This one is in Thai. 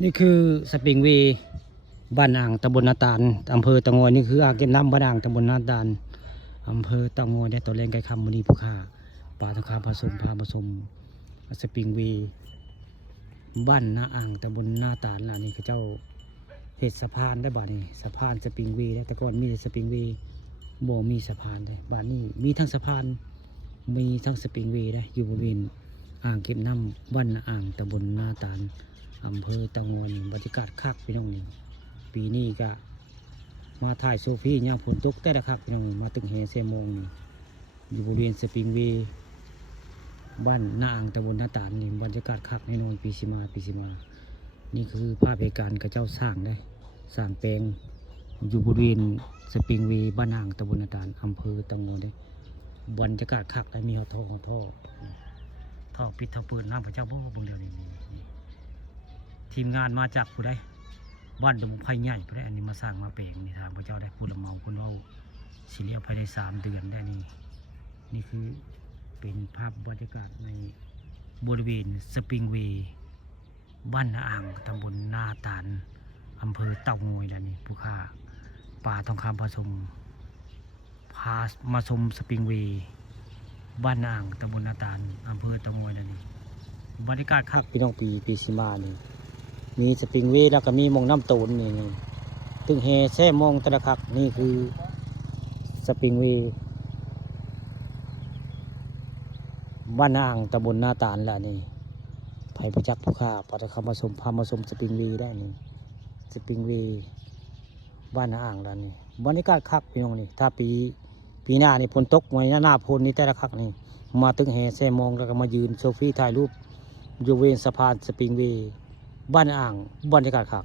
นี่คือสปริงเวย์บ้านอ่างตำบลนาตาลอำเภอเตางอยนี่คืออ่างเก็บน้ำบ้านอ่างตำบลนาตาลอำเภอเตางอยได้ตัวแรงไก่คำมณีผู้ค่าป่าทองคำผสมสปริงเวย์บ้านนาอ่างตำบลนาตาลล่ะนี่คือเจ้าเห็ดสะพานได้บ้านนี้สะพานสปริงเวย์แต่ก่อนมีแต่สปริงเวย์บ่มีสะพานได้บ้านนี้มีทั้งสะพานมีทั้งสปริงเวย์ได้อยู่บริเวณอ่างเก็บน้ำบ้านนาอ่างตำบลนาตาลอำเภอเตางอยนี่บรรยากาศคักพี่น้องนี่ปีนี้ก็มาถ่ายโซฟี่ย่างฝนตกแต่ละคักพี่น้องมาตึงแฮเซมงนี่อยู่บริเวณสปริงเวย์บ้านนาอ่างตำบลนาตาลนี่บรรยากาศคักแน่นอนปีสิมานี่คือภาพเหตุการณ์กระเจ้าสร้างได้สร้างแปลงอยู่บริเวณสปริงเวย์บ้านนาอ่างตำบลนาตาลอำเภอเตางอยได้บรรยากาศคักและมีท่อปิดท่อเปิดน้ำพระเจ้าบ่บางเดียวนี่ทีมงานมาจากผู้ใดบ้านดงไผ่ใหญ่ผู้ใดอันนี้มาสร้างมาเปลงนี่ทางพระเจ้าได้ผู้ละเมาคุณเอาสิเลียภายใน3 เดือนได้นี่คือเป็นภาพบรรยากาศในบริเวณสปริงเวย์บ้านนาอ่างตำบลนาตาลอำเภอเต่างอยแล้วนี่ผู้ค่าป่าทองคำผสมพามาชมสปริงเวย์บ้านนาอ่างตำบลนาตาลอำเภอเต่างอยแล้วนี่บรรยากาศคักพี่น้องปีสิมานี่มีสปริงเวย์แล้วก็มีมองน้ำตูนนี่ตึงแฮแช่มองตะคักนี่คือสปริงเวย์บ้านนาอ่างตำบลนาตาลล่ะนี่ไผ่ประจักษ์ผู้ค่าปตคำผสมพามาชมสปริงเวย์ได้นี่สปริงเวย์บ้านนาอ่างล่ะนี่บรรยากาศคักพี่น้องนี่ถ้าปีหน้านี่ฝนตกไว้หน้าฝนนี่แต่ละคักนี่มาตึงแฮแช่มองแล้วก็มายืนโซฟี่ถ่ายรูปอยู่บริเวณสะพานสปริงเวย์บ้านนาอ่างบรรยากาศคัก